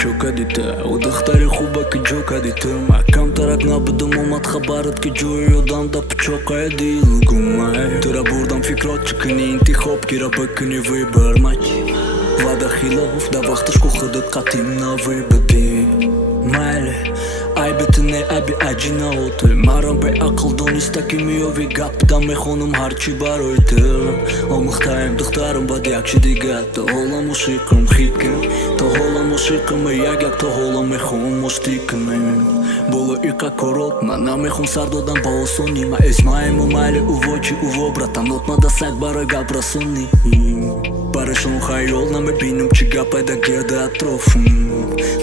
Чокадите, удахтари хуба ки ҷокадите ма камтарак набудам омад хабарат ки ҷои одам да пичоқаи дил гумай тура бурдам фикрат чӣ кунӣ интихоб гира бикунӣ выбор мач вада хилоф да вақташ ку худат қатъи навыбади майли айбиту не айби аҷинаоти маро беақл дониста ки меёви гапда мехонам ҳарчи барои ту омӯхтаем духтарам бад якчи дига то ҳолам ошиқам хикм то ҳолам ошиқам як то ҳолам мехоҳам ошти кунем боло иқа корот ман намехом сар додам ба осонӣ ма эзмаему майли увочи уво братанот мадасак барои гапрасонӣ парешон хаёл намебинам чӣ гап пайда гирда атрофам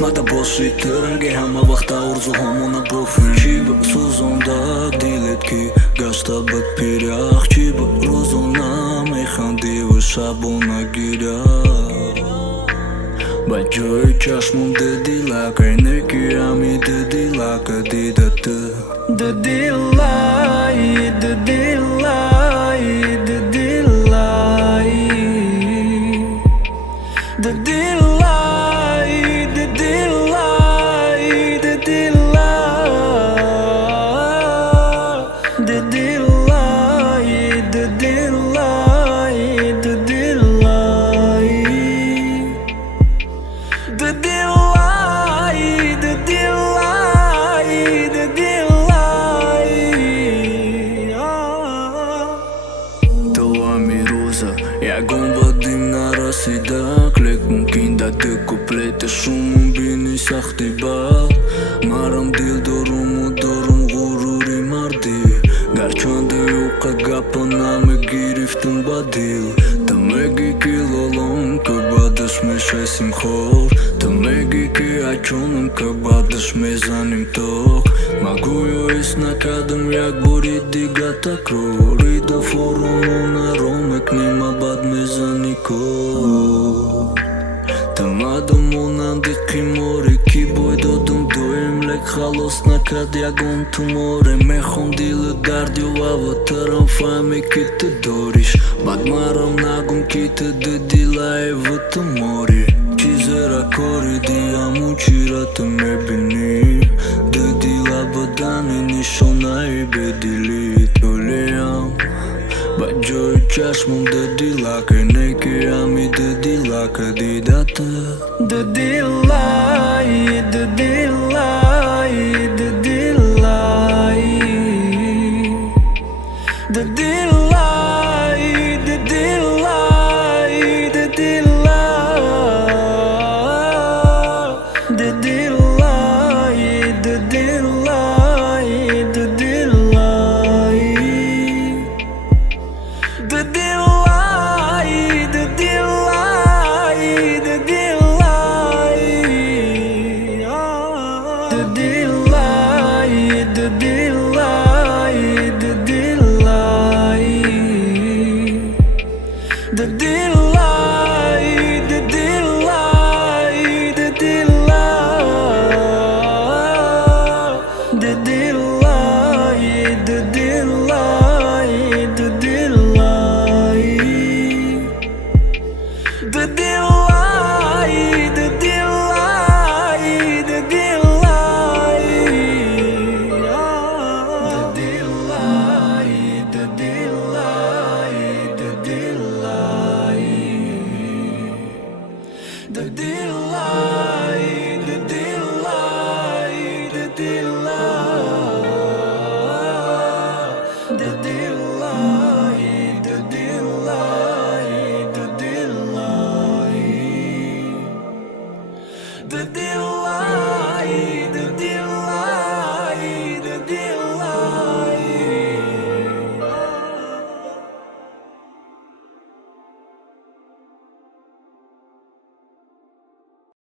мада боши ту ранги ҳама вақта орзуҳомо набофем чӣ ба сӯзонда дилет ки гашта бадпирах чӣ ба рӯзона механдиву шабона гиря ба ҷои чашмам диди лакайне ки ами диди лака дида ту диди лай диди лай диди лай диди лай диди лай диди лай диди лай диди лай диди лай диди лай диди лай диди лай то ами рӯза ягон бадим нарасида клек мумкин да ду куплети шумон бини сахти бад марам дил доруму дорум ғурури мардӣ гарчанде уқа гапа намегирифтам ба дил ту мегӣ ки лолом ки баъдаш мешайсим хор ту мегӣ ки ачонам ки баъдаш мезаним ток ма гӯё ҳис накардам як бори дига такрори дафорумо наро мекунӣ ма бад мезанӣ кор ту мадам монанди қиморе ки бой додам доим лек халос накард ягон туморе мехом дилу дардю аватарам фаҳме ки ту дориш бад марам нагум ки ту диди лаеву ту мори чизера кориди ҳамун чира ту мебинӣ диди лабадани нишонаи бедилӣ толиям ба ҷои чашмам диди лакайне ки ами диди лака дида ту диди лай диди лай диди лай диди лай диди лай диди лай диди лай диди лай диди лай диди лай диди лай диди лай диди лай диди лай диди лай диди лай